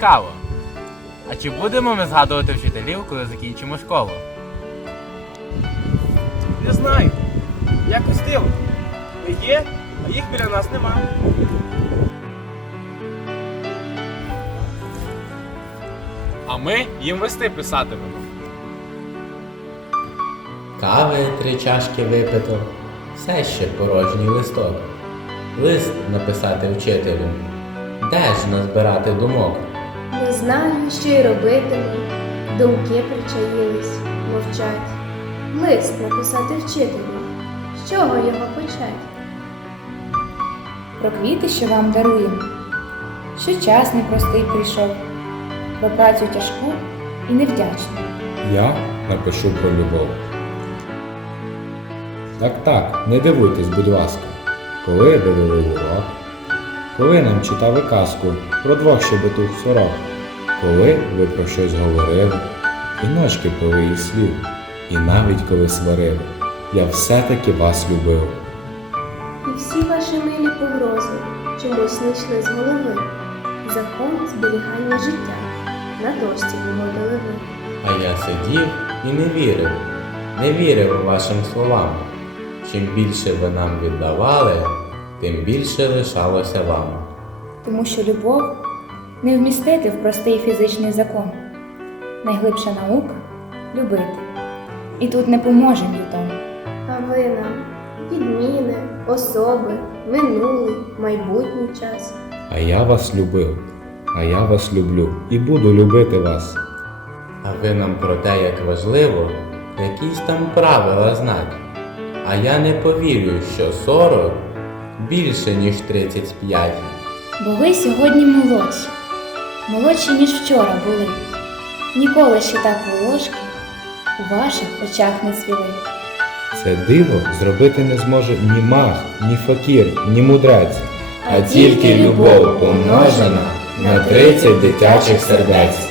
цікаво. А чи будемо ми згадувати вчителів, коли закінчимо школу? Не знаю. Якось дивно. Ми є, а їх біля нас нема. А ми їм листи писатимемо. Кави три чашки випито, все ще порожній листок. Лист написати вчителю. Де ж назбирати думок? Не знаю, що й робитиму. Думки причаїлись, мовчать. Лист написати вчителю. З чого його почать? про квіти, що вам даруємо. Що час непростий прийшов, про працю тяжку і невдячну. Я напишу про любов. Так, так, не дивуйтесь, будь ласка, коли дивили урок, коли нам читали казку про двох щебетух сорок, коли ви про щось говорили, і ножки пили із слів, і навіть коли сварили, я все-таки вас любив. І всі ваші милі погрози чомусь не йшли з голови. Закон зберігання життя на дошці виводили ви. А я сидів і не вірив, не вірив вашим словам. Чим більше ви нам віддавали, тим більше лишалося вам. Тому що любов не вмістити в простий фізичний закон. Найглибша наука любити. І тут не поможе Ньютон. А ви нам відміни, особи, минулий, майбутній час. А я вас любив, а я вас люблю і буду любити вас. А ви нам про те, як важливо, якісь там правила знать. А я не повірю, що 40 більше, ніж 35. Бо ви сьогодні молодші, молодші, ніж вчора були. Ніколи ще так волошки у ваших очах не цвіли. Це диво зробити не зможе ні маг, ні факір, ні мудрець, а тільки любов помножена на 30 дитячих сердець.